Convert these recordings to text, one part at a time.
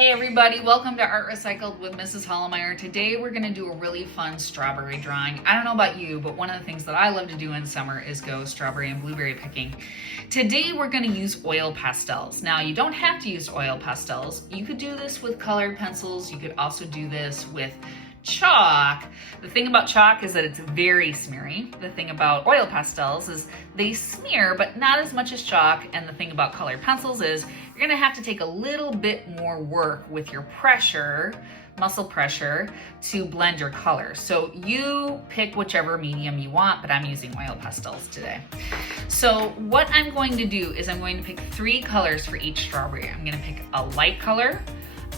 Hey everybody, welcome to Art Recycled with Mrs. Hollemeyer. Today we're going to do a really fun strawberry drawing. I don't know about you, but one of the things that I love to do in summer is go strawberry and blueberry picking. Today we're going to use oil pastels. Now you don't have to use oil pastels. You could do this with colored pencils. You could also do this with chalk. The thing about chalk is that it's very smeary. The thing about oil pastels is they smear, but not as much as chalk. And the thing about colored pencils is you're gonna have to take a little bit more work with your pressure, muscle pressure, to blend your colors. So you pick whichever medium you want, but I'm using oil pastels today. So what I'm going to do is I'm going to pick 3 colors for each strawberry. I'm gonna pick a light color,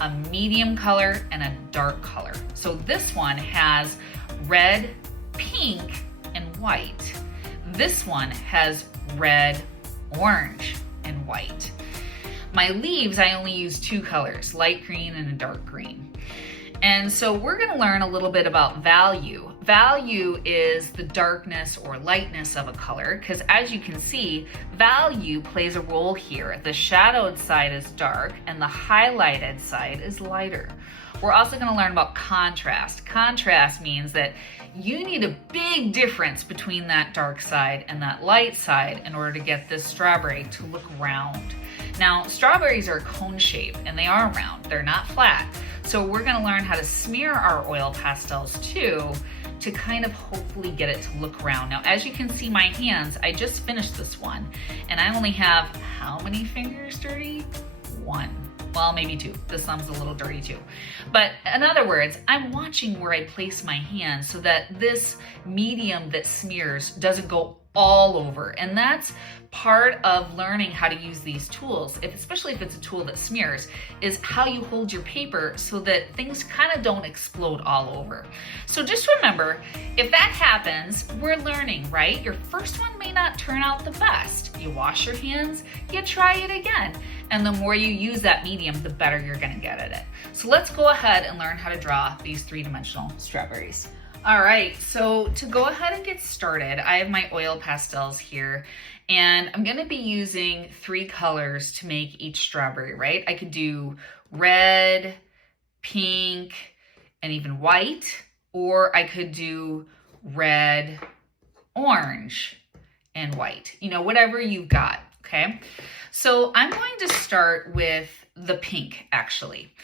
a medium color, and a dark color. So this one has red, pink, and white. This one has red, orange, and white. My leaves, I only use 2 colors, light green and a dark green. And so we're gonna learn a little bit about value. Value is the darkness or lightness of a color, because as you can see, value plays a role here. The shadowed side is dark and the highlighted side is lighter. We're also gonna learn about contrast. Contrast means that you need a big difference between that dark side and that light side in order to get this strawberry to look round. Now, strawberries are cone shape and they are round, they're not flat. So we're gonna learn how to smear our oil pastels too, to kind of hopefully get it to look round. Now, as you can see my hands, I just finished this one and I only have how many fingers dirty? 1. Well, maybe 2. This thumb's a little dirty too. But in other words, I'm watching where I place my hands so that this medium that smears doesn't go all over. And that's part of learning how to use these tools, especially if it's a tool that smears, is how you hold your paper so that things kind of don't explode all over. So just remember, if that happens, we're learning, right? Your first one may not turn out the best. You wash your hands, you try it again. And the more you use that medium, the better you're gonna get at it. So let's go ahead and learn how to draw these 3-dimensional strawberries. All right, so to go ahead and get started, I have my oil pastels here, and I'm gonna be using 3 colors to make each strawberry, right? I could do red, pink, and even white, or I could do red, orange, and white. You know, whatever you've got, okay? So I'm going to start with the pink, actually.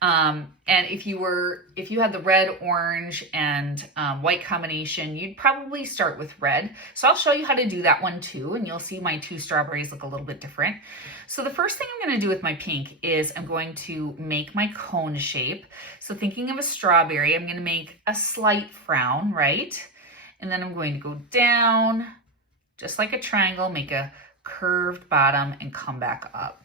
And if you had the red, orange, and white combination, you'd probably start with red. So I'll show you how to do that one too, and you'll see my 2 strawberries look a little bit different. So the first thing I'm gonna do with my pink is I'm going to make my cone shape. So thinking of a strawberry, I'm gonna make a slight frown, right? And then I'm going to go down, just like a triangle, make a curved bottom, and come back up.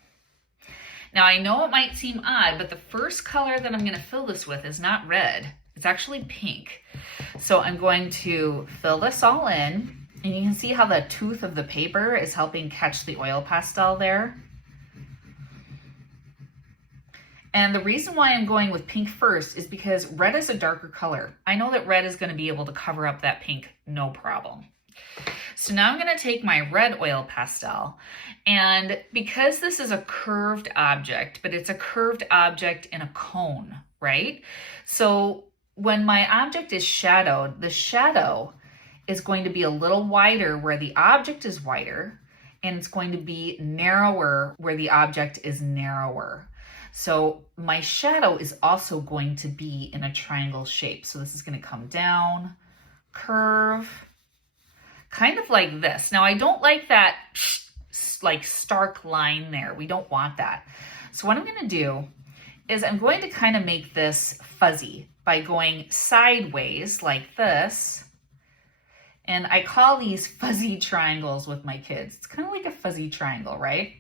Now, I know it might seem odd, but the first color that I'm going to fill this with is not red. It's actually pink. So I'm going to fill this all in, and you can see how the tooth of the paper is helping catch the oil pastel there. And the reason why I'm going with pink first is because red is a darker color. I know that red is going to be able to cover up that pink, no problem. So now I'm going to take my red oil pastel, and because this is a curved object, but it's a curved object in a cone, right? So when my object is shadowed, the shadow is going to be a little wider where the object is wider, and it's going to be narrower where the object is narrower. So my shadow is also going to be in a triangle shape. So this is going to come down, curve, kind of like this. Now, I don't like that like stark line there. We don't want that. So what I'm going to do is I'm going to kind of make this fuzzy by going sideways like this. And I call these fuzzy triangles with my kids. It's kind of like a fuzzy triangle, right?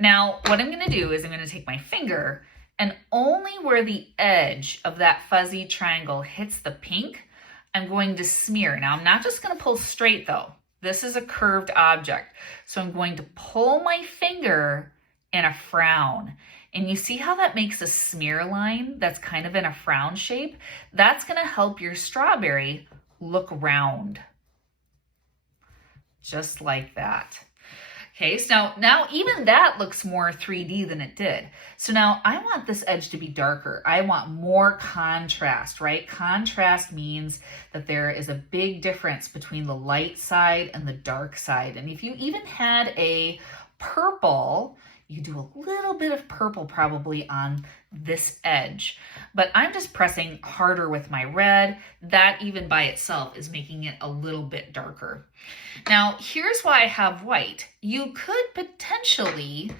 Now, what I'm going to do is I'm going to take my finger, and only where the edge of that fuzzy triangle hits the pink, I'm going to smear. Now, I'm not just going to pull straight though. This is a curved object. So I'm going to pull my finger in a frown. And you see how that makes a smear line that's kind of in a frown shape? That's going to help your strawberry look round. Just like that. Okay, so now even that looks more 3D than it did. So now I want this edge to be darker. I want more contrast, right? Contrast means that there is a big difference between the light side and the dark side. And if you even had a purple, you could do a little bit of purple probably on this edge, but I'm just pressing harder with my red. That even by itself is making it a little bit darker. Now, here's why I have white. You could potentially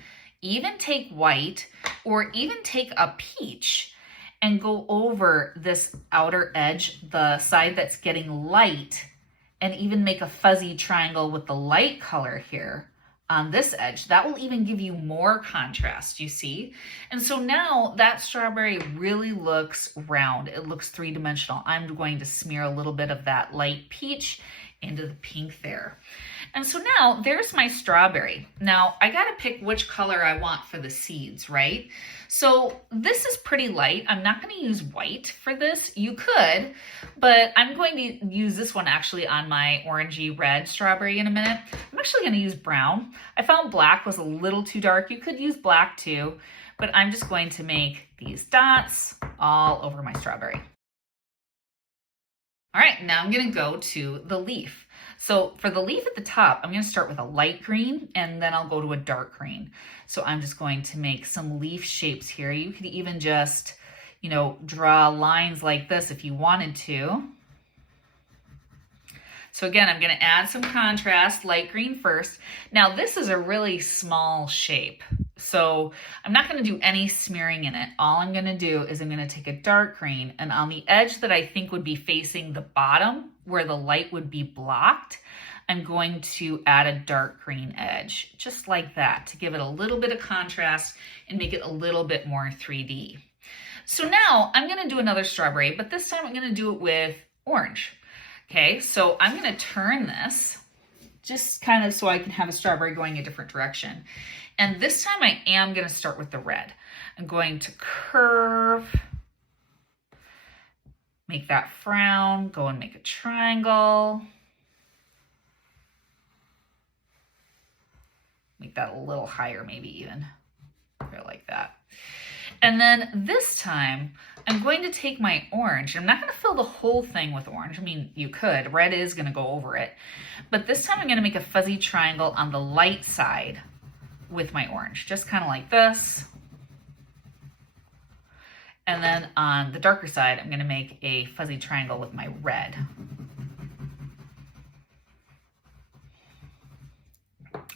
even take white or even take a peach and go over this outer edge, the side that's getting light, and even make a fuzzy triangle with the light color here on this edge. That will even give you more contrast, you see? And so now that strawberry really looks round. It looks three-dimensional. I'm going to smear a little bit of that light peach into the pink there. And so now there's my strawberry. Now I gotta pick which color I want for the seeds, right? So this is pretty light. I'm not gonna use white for this. You could, but I'm going to use this one actually on my orangey red strawberry in a minute. I'm actually gonna use brown. I found black was a little too dark. You could use black too, but I'm just going to make these dots all over my strawberry. All right, now I'm gonna go to the leaf. So for the leaf at the top, I'm gonna start with a light green and then I'll go to a dark green. So I'm just going to make some leaf shapes here. You could even just, draw lines like this if you wanted to. So again, I'm gonna add some contrast, light green first. Now this is a really small shape, so I'm not gonna do any smearing in it. All I'm gonna do is I'm gonna take a dark green, and on the edge that I think would be facing the bottom, where the light would be blocked, I'm going to add a dark green edge, just like that, to give it a little bit of contrast and make it a little bit more 3D. So now I'm gonna do another strawberry, but this time I'm gonna do it with orange. Okay, so I'm gonna turn this just kind of so I can have a strawberry going a different direction. And this time I am gonna start with the red. I'm going to curve, make that frown, go and make a triangle. Make that a little higher, maybe even, here like that. And then this time, I'm going to take my orange. I'm not going to fill the whole thing with orange. I mean, you could. Red is going to go over it. But this time I'm going to make a fuzzy triangle on the light side with my orange, just kind of like this. And then on the darker side, I'm going to make a fuzzy triangle with my red.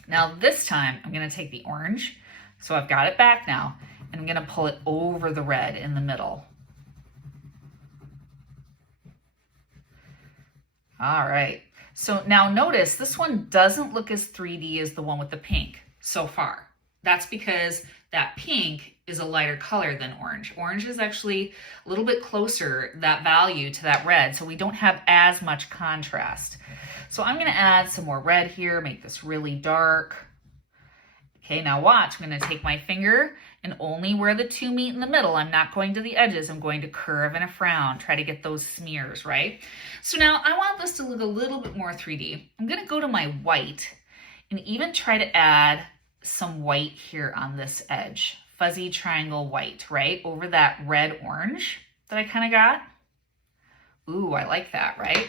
Now this time, I'm going to take the orange. So I've got it back now. And I'm gonna pull it over the red in the middle. All right, so now notice this one doesn't look as 3D as the one with the pink so far. That's because that pink is a lighter color than orange. Orange is actually a little bit closer, that value, to that red, so we don't have as much contrast. So I'm gonna add some more red here, make this really dark. Okay, now watch, I'm gonna take my finger and only where the two meet in the middle, I'm not going to the edges, I'm going to curve and a frown, try to get those smears, right? So now I want this to look a little bit more 3D. I'm gonna go to my white and even try to add some white here on this edge. Fuzzy triangle white, right? Over that red-orange that I kind of got. Ooh, I like that, right?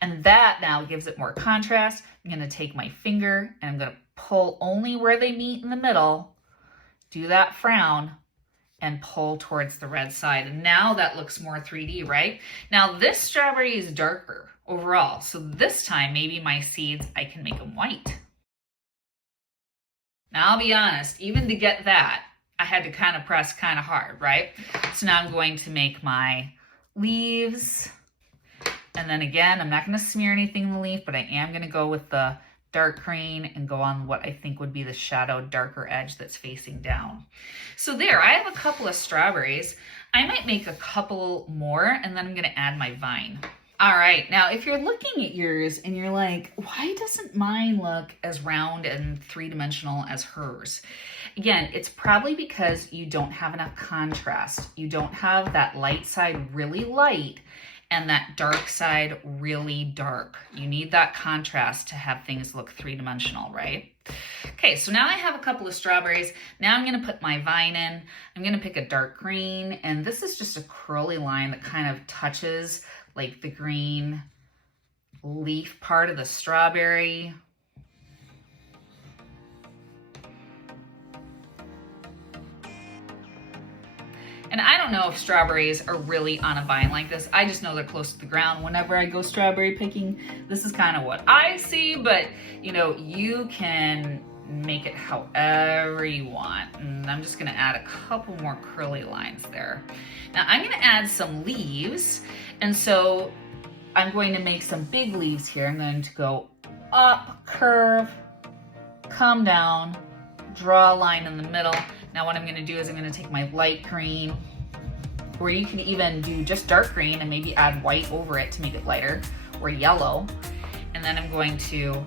And that now gives it more contrast. I'm gonna take my finger and I'm gonna pull only where they meet in the middle, do that frown, and pull towards the red side. And now that looks more 3D, right? Now this strawberry is darker overall, so this time maybe my seeds, I can make them white. Now I'll be honest, even to get that, I had to kind of press kind of hard, right? So now I'm going to make my leaves. And then again, I'm not going to smear anything in the leaf, but I am going to go with the dark green and go on what I think would be the shadowed darker edge that's facing down. So there, I have a couple of strawberries. I might make a couple more and then I'm going to add my vine. All right, now if you're looking at yours and you're like, why doesn't mine look as round and three-dimensional as hers? Again, it's probably because you don't have enough contrast. You don't have that light side really light and that dark side really dark. You need that contrast to have things look three-dimensional, right? Okay, so now I have a couple of strawberries. Now I'm gonna put my vine in. I'm gonna pick a dark green, and this is just a curly line that kind of touches like the green leaf part of the strawberry. And I don't know if strawberries are really on a vine like this. I just know they're close to the ground whenever I go strawberry picking. This is kind of what I see, but you know, you can make it however you want. And I'm just gonna add a couple more curly lines there. Now I'm gonna add some leaves. And so I'm going to make some big leaves here. I'm going to go up, curve, come down, draw a line in the middle. Now what I'm gonna do is I'm gonna take my light green, or you can even do just dark green and maybe add white over it to make it lighter, or yellow. And then I'm going to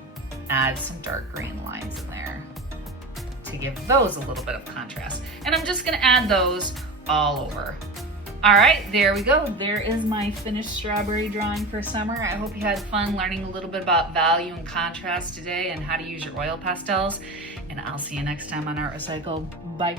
add some dark green lines in there to give those a little bit of contrast. And I'm just gonna add those all over. All right, there we go. There is my finished strawberry drawing for summer. I hope you had fun learning a little bit about value and contrast today and how to use your oil pastels. And I'll see you next time on Art Recycled. Bye.